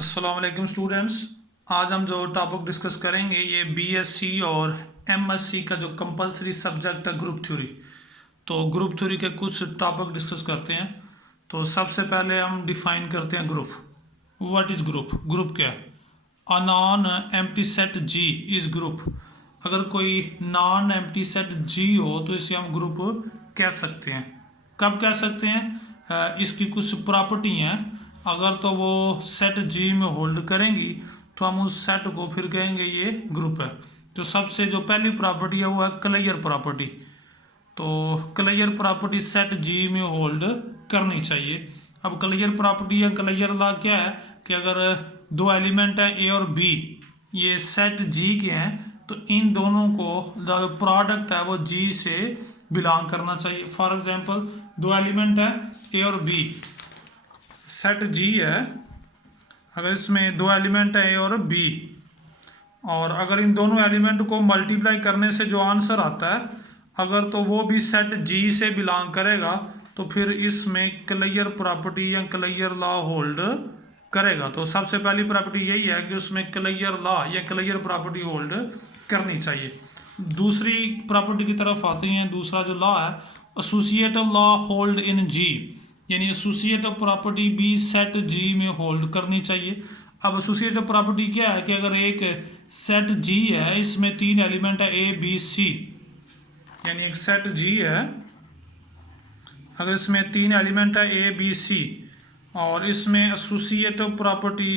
अस्सलाम वालेकुम स्टूडेंट्स। आज हम जो टॉपिक डिस्कस करेंगे ये बीएससी और एमएससी का जो कंपलसरी सब्जेक्ट है ग्रुप थ्योरी। तो ग्रुप थ्योरी के कुछ टॉपिक डिस्कस करते हैं। तो सबसे पहले हम डिफाइन करते हैं group. What is group? Group क्या है? A non empty set G is group. अगर कोई नॉन एम्प्टी सेट जी हो तो इसे हम ग्रुप कह सकते हैं। कब कह सकते हैं? इसकी कुछ प्रॉपर्टी हैं। अगर तो वो सेट जी में होल्ड करेंगी तो हम उस सेट को फिर कहेंगे ये ग्रुप है। तो सबसे जो पहली प्रॉपर्टी है वो है क्लियर प्रॉपर्टी। तो क्लियर प्रॉपर्टी सेट जी में होल्ड करनी चाहिए। अब क्लियर प्रॉपर्टी या क्लियर लॉ क्या है कि अगर दो एलिमेंट हैं ए और बी, ये सेट जी के हैं, तो इन दोनों को जो प्रोडक्ट है वो जी से बिलोंग करना चाहिए। फॉर एग्जांपल दो एलिमेंट है ए और बी, सेट जी है। अगर इसमें दो एलिमेंट है ए और बी, और अगर इन दोनों एलिमेंट को मल्टीप्लाई करने से जो आंसर आता है अगर तो वो भी सेट जी से बिलोंग करेगा तो फिर इसमें क्लियर प्रॉपर्टी या क्लियर लॉ होल्ड करेगा। तो सबसे पहली प्रॉपर्टी यही है कि उसमें क्लियर लॉ या क्लियर प्रॉपर्टी होल्ड करनी चाहिए। दूसरी प्रॉपर्टी की तरफ आते हैं। दूसरा जो लॉ है एसोसिएटिव लॉ होल्ड इन जी, यानी एसोसिएटिव प्रॉपर्टी भी सेट जी में होल्ड करनी चाहिए। अब एसोसिएटिव प्रॉपर्टी क्या है कि अगर एक सेट जी है, इसमें तीन एलिमेंट है ए बी सी, यानी एक सेट जी है, अगर इसमें तीन एलिमेंट है ए बी सी और इसमें एसोसिएटिव प्रॉपर्टी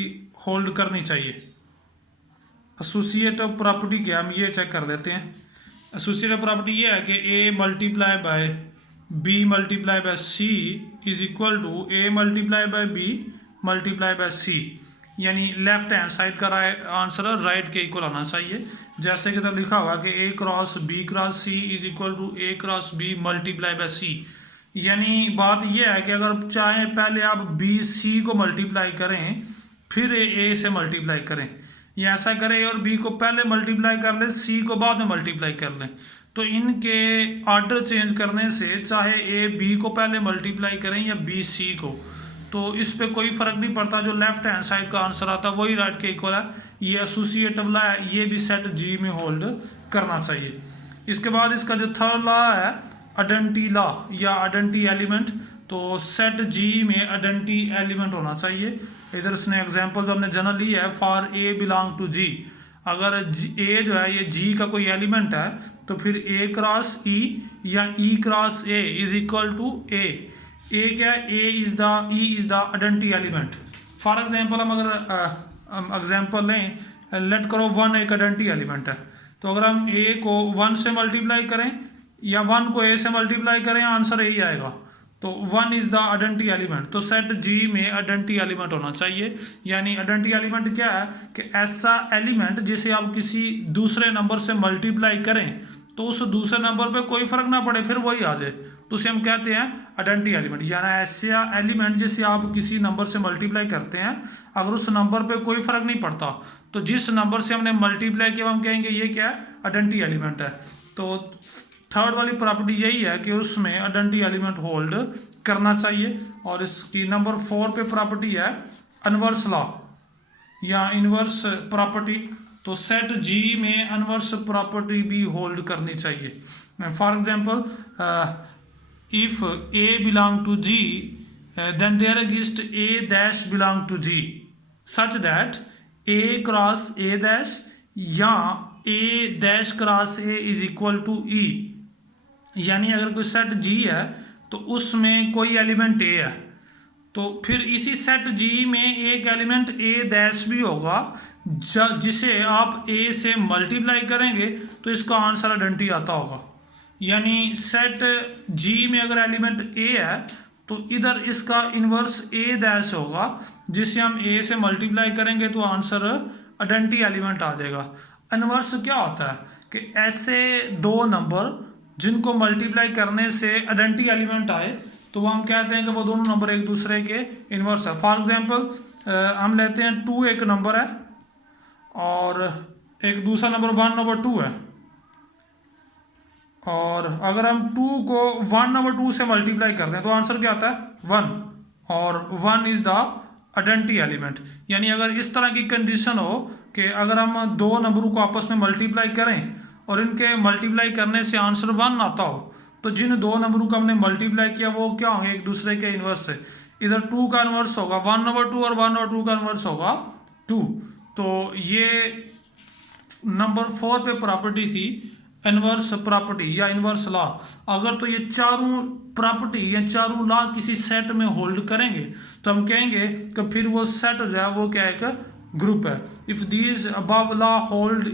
होल्ड करनी चाहिए। एसोसिएटिव प्रॉपर्टी क्या, हम ये चेक कर देते हैं। एसोसिएटिव प्रॉपर्टी ये है कि A multiply by B multiply by C is equal to A multiply by B multiply by C, यानी लेफ्ट हैंड साइड का आंसर राइट के इक्वल आना चाहिए। जैसे कि तो लिखा हुआ कि A cross B cross C is equal to A cross B multiply by C. यानी बात यह है कि अगर चाहे पहले आप बी सी को मल्टीप्लाई करें फिर ए से मल्टीप्लाई करें, या ऐसा करें ए और बी को पहले मल्टीप्लाई कर लें सी को बाद में मल्टीप्लाई कर लें, तो इनके ऑर्डर चेंज करने से चाहे ए बी को पहले मल्टीप्लाई करें या बी सी को, तो इस पे कोई फर्क नहीं पड़ता। जो लेफ्ट हैंड साइड का आंसर आता है वही राइट के इक्वल है। ये एसोसिएटिव लॉ है, ये भी सेट जी में होल्ड करना चाहिए। इसके बाद इसका जो थर्ड लॉ है आइडेंटिटी लॉ या आइडेंटिटी एलिमेंट। तो सेट जी में आइडेंटिटी एलिमेंट होना चाहिए। इधर उसने एग्जांपल जो हमने जनरल ली है फॉर ए बिलोंग टू जी। अगर ए जो है ये जी का कोई एलिमेंट है तो फिर ए क्रॉस ई या E cross A is equal to A. A क्या है? A is the E is the identity element. For example हम अगर एग्जांपल लें, लेट करो वन एक आइडेंटिटी एलिमेंट है, तो अगर हम ए को वन से मल्टीप्लाई करें या वन को ए से मल्टीप्लाई करें आंसर यही आएगा। तो one is the identity element. तो सेट जी में आइडेंटिटी एलिमेंट होना चाहिए। यानी आइडेंटिटी एलिमेंट क्या है कि ऐसा एलिमेंट जिसे आप किसी दूसरे नंबर से मल्टीप्लाई करें तो उस दूसरे नंबर पे कोई फर्क ना पड़े फिर वही आ जाए, तो उसे हम कहते हैं आइडेंटिटी एलिमेंट। यानी ऐसा एलिमेंट जिसे आप किसी नंबर से मल्टीप्लाई करते हैं अगर उस नंबर पे कोई फर्क नहीं पड़ता तो जिस नंबर से हमने मल्टीप्लाई किया हम कहेंगे ये क्या है? आइडेंटिटी एलिमेंट है। तो थर्ड वाली प्रॉपर्टी यही है कि उसमें आइडेंटिटी एलिमेंट होल्ड करना चाहिए। और इसकी नंबर 4 पे प्रॉपर्टी है इनवर्स लॉ या इनवर्स प्रॉपर्टी। तो सेट जी में इनवर्स प्रॉपर्टी भी होल्ड करनी चाहिए। For example if a belong to G, then there exists a dash belong to G such that a cross a dash या a dash cross a is equal to E। यानी अगर कोई set G है तो उसमें कोई element A है तो फिर इसी सेट G में एक एलिमेंट A डैश भी होगा जिसे आप A से मल्टीप्लाई करेंगे तो इसका आंसर आइडेंटिटी आता होगा। यानी सेट जी में अगर एलिमेंट ए है तो इधर इसका इन्वर्स ए डैश होगा जिसे हम ए से मल्टीप्लाई करेंगे तो आंसर आइडेंटिटी एलिमेंट आ जाएगा। इन्वर्स क्या होता है कि ऐसे दो नंबर जिनको मल्टीप्लाई करने से आइडेंटिटी एलिमेंट आए तो वो हम कहते हैं कि वो दोनों नंबर एक दूसरे के इन्वर्स है। फॉर एग्जांपल हम लेते हैं 2 एक नंबर है और एक दूसरा नंबर 1/2 है, और अगर हम 2 को 1/2 से मल्टीप्लाई करते हैं तो आंसर क्या आता है? 1, और 1 इज द आइडेंटिटी एलिमेंट। यानी अगर इस तरह की कंडीशन हो कि अगर हम दो नंबरों को आपस में मल्टीप्लाई करें और इनके मल्टीप्लाई करने से आंसर 1 आता हो, तो जिन दो नंबरों को हमने मल्टीप्लाई किया वो क्या होंगे, एक दूसरे के इन्वर्स से। इधर 2 का इन्वर्स होगा 1/2 और 1/2 का इन्वर्स होगा 2। तो ये नंबर 4 पे प्रॉपर्टी थी इन्वर्स प्रॉपर्टी या इन्वर्स लॉ। अगर तो ये चारों प्रॉपर्टी या चारों लॉ किसी सेट में होल्ड करेंगे तो हम कहेंगे कि फिर वो सेट जो है वो क्या एक ग्रुप है। If these above law hold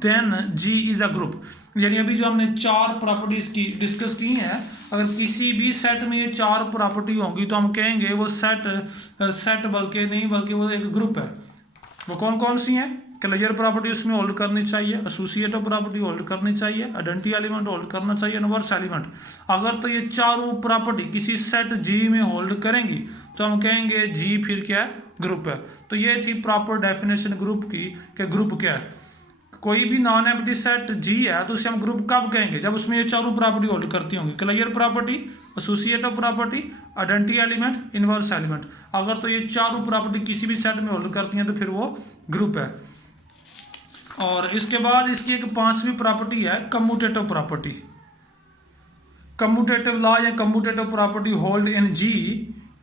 then G is a group. यानी अभी जो हमने चार प्रॉपर्टीज की डिस्कस की हैं, अगर किसी भी सेट में ये चार प्रॉपर्टी होंगी तो हम कहेंगे वो सेट बल्कि नहीं बल्कि वो एक ग्रुप है। वो कौन कौन सी हैं? क्लियर प्रॉपर्टी उसमें होल्ड करनी चाहिए, एसोसिएटिव प्रॉपर्टी होल्ड करनी चाहिए, आइडेंटिटी एलिमेंट होल्ड करना चाहिए, इनवर्स एलिमेंट। अगर तो ये चारों प्रॉपर्टी किसी सेट जी में होल्ड करेंगी तो हम कहेंगे जी फिर क्या है, ग्रुप है। तो ये थी प्रॉपर डेफिनेशन ग्रुप की कि ग्रुप क्या है। कोई भी नॉन एम्प्टी सेट जी है तो उसे हम ग्रुप कब कहेंगे, जब उसमें ये चारों प्रॉपर्टी होल्ड करती होंगी, clear property, associative property, identity element, inverse element. अगर तो ये चारों प्रॉपर्टी किसी भी सेट में होल्ड करती हैं तो फिर वो ग्रुप है। और इसके बाद इसकी एक पांचवी प्रॉपर्टी है कम्यूटेटिव प्रॉपर्टी। कम्यूटेटिव लॉ या commutative property hold in G.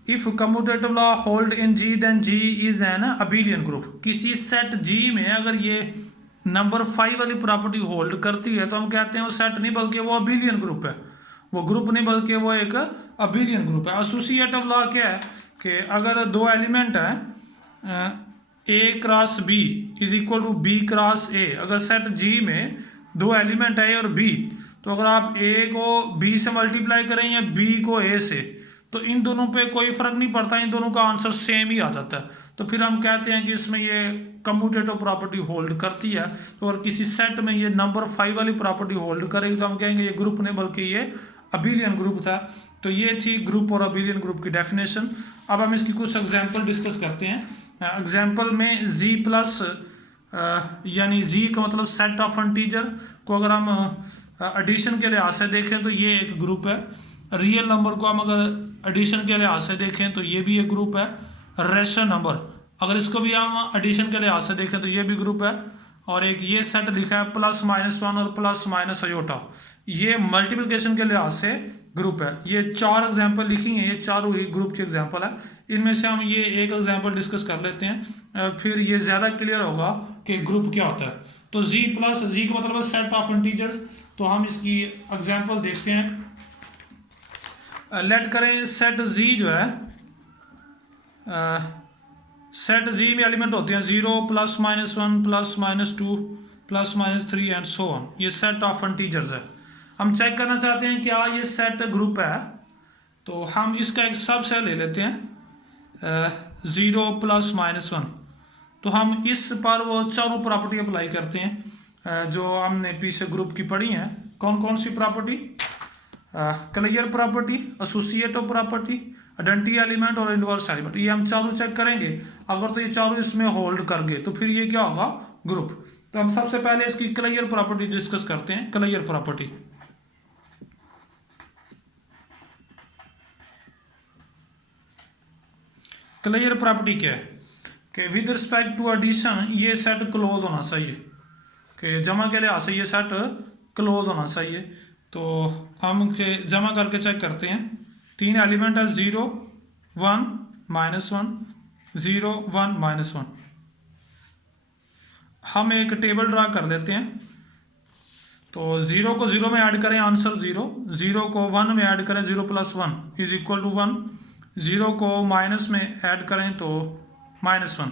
If commutative law hold in G then G is an abelian group. किसी सेट जी में अगर ये नंबर 5 वाली प्रॉपर्टी होल्ड करती है तो हम कहते हैं वो सेट नहीं बल्कि वो अबेलियन ग्रुप है। वो ग्रुप नहीं बल्कि वो एक अबेलियन ग्रुप है। एसोसिएटिव लॉ क्या है कि अगर दो एलिमेंट हैं A cross B is equal to B cross A. अगर सेट जी में दो एलिमेंट है ए और बी, तो अगर आप ए को बी से मल्टीप्लाई करें या बी को ए से, तो इन दोनों पे कोई फर्क नहीं पड़ता, इन दोनों का आंसर सेम ही आ जाता है। तो फिर हम कहते हैं कि इसमें ये कम्यूटेटिव प्रॉपर्टी होल्ड करती है। तो अगर किसी सेट में ये नंबर 5 वाली प्रॉपर्टी होल्ड करेगी तो हम कहेंगे ये ग्रुप नहीं बल्कि ये अबेलियन ग्रुप था। तो ये थी ग्रुप और अबेलियन ग्रुप की डेफिनेशन। अब हम इसकी कुछ एग्जाम्पल डिस्कस करते हैं। एग्जाम्पल में जी प्लस यानी जी का मतलब सेट ऑफ इंटीजर को अगर हम एडिशन के लिहाज से देखें तो ये एक ग्रुप है। रियल नंबर को हम अगर एडिशन के लिहाज से देखें तो ये भी एक ग्रुप है। रेशनल नंबर अगर इसको भी हम एडिशन के लिहाज से देखें तो ये भी ग्रुप है। और एक ये सेट लिखा है +-1 और +-i, ये मल्टीप्लिकेशन के लिहाज से ग्रुप है। ये चार एग्जाम्पल लिखी हैं, ये चारों ही ग्रुप की एग्जाम्पल है। इनमें से हम ये एक एग्जाम्पल डिस्कस कर लेते हैं, फिर ये ज़्यादा क्लियर होगा कि ग्रुप क्या होता है। तो जी प्लस जी का मतलब है सेट ऑफ इंटीजर्स। तो हम इसकी एग्जाम्पल देखते हैं। लेट करें सेट जी जो है, सेट जी में एलिमेंट होते हैं 0 +-1 +-2 +-3 एंड सो ऑन। ये सेट ऑफ इंटीजर्स है। हम चेक करना चाहते हैं क्या ये सेट ग्रुप है, तो हम इसका एक सबसेट ले लेते हैं 0 +-1। तो हम इस पर वो चारों प्रॉपर्टी अप्लाई करते हैं जो हमने पीछे ग्रुप की पढ़ी हैं। कौन कौन सी property? Clear property, associative property, identity element और इनवर्स एलिमेंट। ये हम चारों चेक करेंगे। अगर तो ये चारों इसमें होल्ड कर गए तो फिर ये क्या होगा, ग्रुप। तो हम सबसे पहले इसकी क्लियर प्रॉपर्टी डिस्कस करते हैं। क्लियर प्रॉपर्टी, क्लियर प्रॉपर्टी क्या है कि विद रिस्पेक्ट टू एडिशन ये सेट क्लोज होना चाहिए, कि जमा के लिहाज से ये सेट क्लोज होना चाहिए। तो हम जमा करके चेक करते हैं। 3 एलिमेंट है 0 1 -1 0 1 -1। हम एक टेबल ड्रा कर लेते हैं। तो 0 को 0 में ऐड करें, आंसर 0। 0 को 1 में ऐड करें, 0 + 1 इज इक्वल टू 1। 0 को माइनस में ऐड करें तो -1,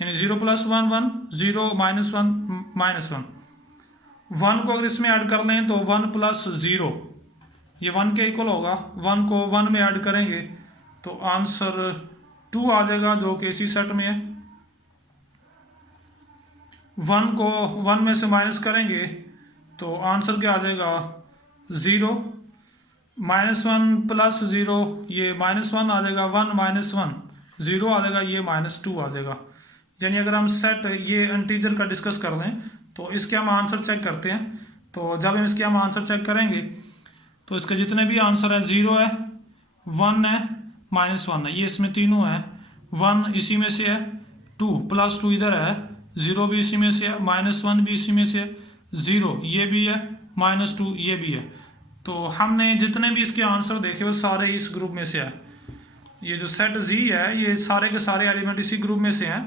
यानी 0 + 1 1 0 -1 -1। 1 को अगर इसमें ऐड कर लें तो 1 + 0 ये 1 के इक्वल होगा। 1 को 1 में ऐड करेंगे तो आंसर 2 आ जाएगा जो कि इसी सेट में है। 1 को 1 में से माइनस करेंगे तो आंसर क्या आ जाएगा, 0। -1 + 0 ये -1 आ जाएगा। 1 -1 0 आ जाएगा, ये -2 आ जाएगा। यानी अगर हम सेट ये इंटीजर का डिस्कस कर लें तो इसके हम आंसर चेक करते हैं। तो जब हम इसके हम आंसर चेक करेंगे तो इसके जितने भी आंसर है 0 है, 1 है, -1 है, ये इसमें तीनों है। 1 इसी में से है, 2 प्लस 2 इधर है, 0 भी इसी में से है, -1 भी इसी में से है, 0 ये भी है, -2 ये भी है। तो हमने जितने भी इसके आंसर देखे वो सारे इस ग्रुप में से है। ये जो सेट जी है ये सारे के सारे एलिमेंट इसी ग्रुप में से हैं।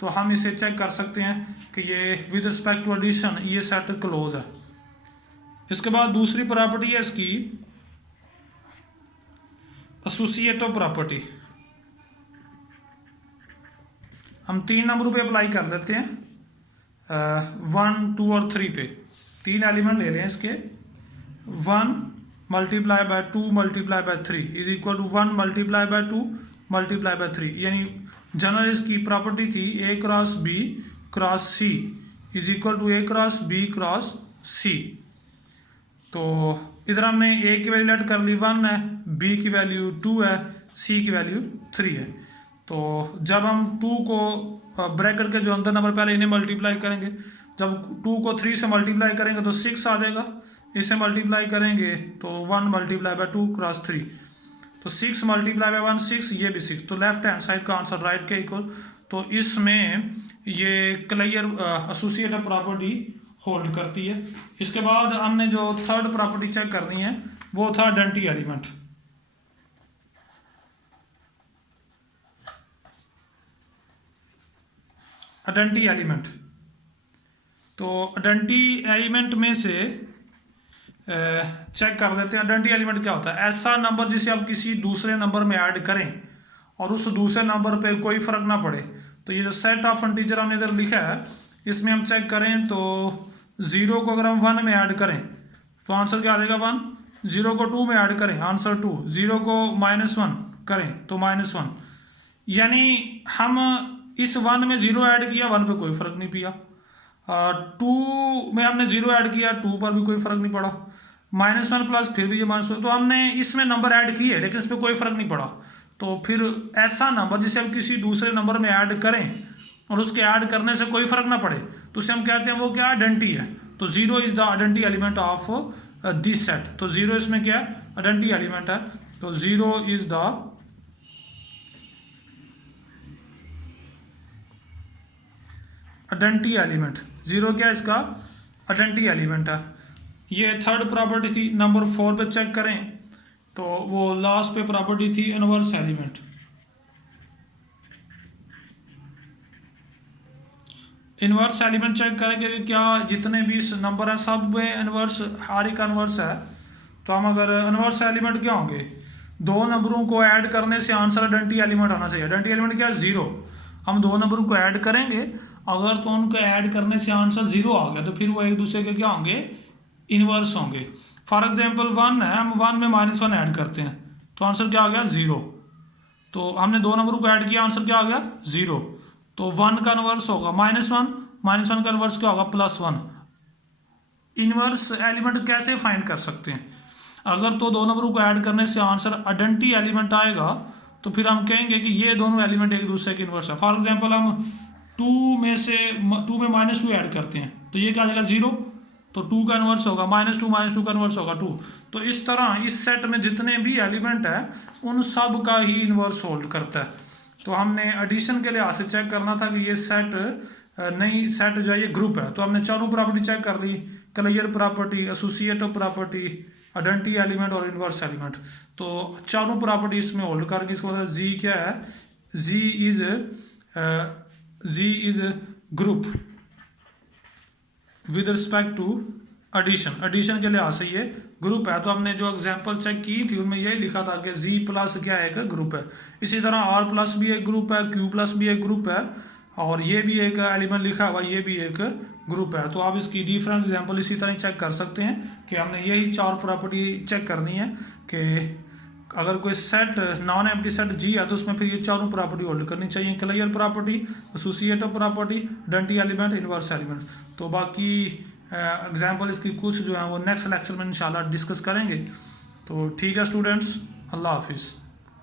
तो हम इसे चेक कर सकते हैं कि ये विद रिस्पेक्ट टू एडिशन ये सेट क्लोज है। इसके बाद दूसरी प्रॉपर्टी है इसकी एसोसिएटिव प्रॉपर्टी। हम 3 नंबरों पे अप्लाई कर लेते हैं, 1, 2 और 3 पे। 3 एलिमेंट ले लें इसके, 1 multiply by 2 multiply by 3 is equal to 1 multiply by 2 multiply by 3। यानी जनरल इसकी प्रॉपर्टी थी A cross B cross C is equal to A cross B cross C। तो इधर हमने A की वैल्यू ऐड कर ली 1 है, B की वैल्यू 2 है, C की वैल्यू 3 है। तो जब हम 2 को ब्रैकेट के जो अंदर नंबर पहले इन्हें मल्टीप्लाई करेंगे, जब 2 को 3 से मल्टीप्लाई करेंगे तो 6 आ जाएगा, इसे मल्टीप्लाई करेंगे तो 1 मल्टीप्लाई बाय 2 क्रॉस 3, तो 6 मल्टीप्लाई बाय 1 6, ये भी 6। तो लेफ्ट हैंड साइड का आंसर राइट के इक्वल। तो इसमें ये क्लियर एसोसिएटिव प्रॉपर्टी होल्ड करती है। इसके बाद हमने जो थर्ड प्रॉपर्टी चेक करनी है वो था आइडेंटिटी एलिमेंट। आइडेंटिटी एलिमेंट, तो आइडेंटिटी एलिमेंट में से चेक कर लेते हैं। आइडेंटिटी एलिमेंट क्या होता है? ऐसा नंबर जिसे आप किसी दूसरे नंबर में ऐड करें और उस दूसरे नंबर पे कोई फर्क ना पड़े। तो ये जो सेट ऑफ इंटीजर हमने इधर लिखा है इसमें हम चेक करें तो 0 को अगर हम 1 में ऐड करें तो आंसर क्या आ जाएगा 1, 0 को 2 में ऐड करें आंसर 2, 0 को -1 करें तो -1। यानी हम इस 1 में 0 ऐड किया, 1 पे कोई फर्क नहीं पिया। 2 में हमने 0 ऐड किया, 2 पर भी कोई फर्क नहीं पड़ा। -1 प्लस फिर भी ये -1, तो हमने इसमें नंबर ऐड किए लेकिन इस पर कोई फर्क नहीं पड़ा। तो फिर ऐसा नंबर जिसे हम किसी दूसरे नंबर में ऐड करें और उसके ऐड करने से कोई फर्क ना पड़े तो उसे हम कहते हैं वो क्या आइडेंटिटी है। तो 0 is the identity element of this set. तो 0 इसमें क्या है? आइडेंटिटी एलिमेंट है। तो 0 इज द आइडेंटिटी एलिमेंट। 0 क्या इसका? आइडेंटिटी एलिमेंट है। ये थर्ड प्रॉपर्टी थी। नंबर 4 पे चेक करें तो वो लास्ट पे प्रॉपर्टी थी inverse element. Inverse element check करेंगे कि क्या जितने भी नंबर हैं सब में इनवर्स, हर एक इनवर्स है। तो हम अगर इनवर्स एलिमेंट क्या होंगे? 2 नंबरों को ऐड करने से आंसर आइडेंटिटी एलिमेंट आना चाहिए। आइडेंटिटी एलिमेंट क्या है? 0। हम 2 नंबरों को ऐड करेंगे, अगर तो उनको ऐड करने से आंसर 0 आ गया तो फिर वो एक दूसरे के क्या होंगे? इनवर्स होंगे। फॉर एग्जाम्पल 1 है, हम 1 में -1 ऐड करते हैं तो आंसर क्या आ गया? 0। तो हमने 2 नंबरों को ऐड किया, आंसर क्या आ गया? 0। तो 1 का इनवर्स होगा -1, -1 का इनवर्स क्या होगा? +1। इनवर्स एलिमेंट कैसे फाइंड कर सकते हैं? अगर तो 2 नंबरों को ऐड करने से आंसर आइडेंटिटी एलिमेंट आएगा तो फिर हम कहेंगे कि ये दोनों एलिमेंट एक दूसरे के इनवर्स है। फॉर एग्जाम्पल हम 2 में -2 ऐड करते हैं तो ये क्या आ जाएगा? 0। तो 2 का इनवर्स होगा -2 का इनवर्स होगा 2। तो इस तरह इस सेट में जितने भी एलिमेंट है उन सब का ही इनवर्स होल्ड करता है। तो हमने एडिशन के लिहाज से चेक करना था कि ये सेट नहीं, सेट जो है ये ग्रुप है। तो हमने चारों प्रॉपर्टी चेक कर ली, clear property, associative property, identity element और इनवर्स एलिमेंट। तो चारों प्रॉपर्टी इसमें होल्ड करके इसको जी क्या है? G is group with respect to addition. Addition के लिहाज से ये ग्रुप है। तो हमने जो एग्जांपल चेक की थी उनमें यही लिखा था कि जी प्लस क्या है? एक ग्रुप है। इसी तरह आर प्लस भी एक ग्रुप है, क्यू प्लस भी एक ग्रुप है और ये भी एक एलिमेंट लिखा हुआ, ये भी एक ग्रुप है। तो आप इसकी डिफरेंट एग्जांपल इसी तरह चेक कर सकते हैं कि हमने यही 4 प्रॉपर्टी चेक करनी है कि अगर कोई सेट नॉन एम्प्टी सेट जी है तो उसमें फिर ये चारों प्रॉपर्टी होल्ड करनी चाहिए, clear property, associative property, identity element, inverse element. तो बाकी एग्जांपल इसकी कुछ जो है वो नेक्स्ट लेक्चर में इंशाल्लाह डिस्कस करेंगे। तो ठीक है स्टूडेंट्स, अल्लाह हाफिज़।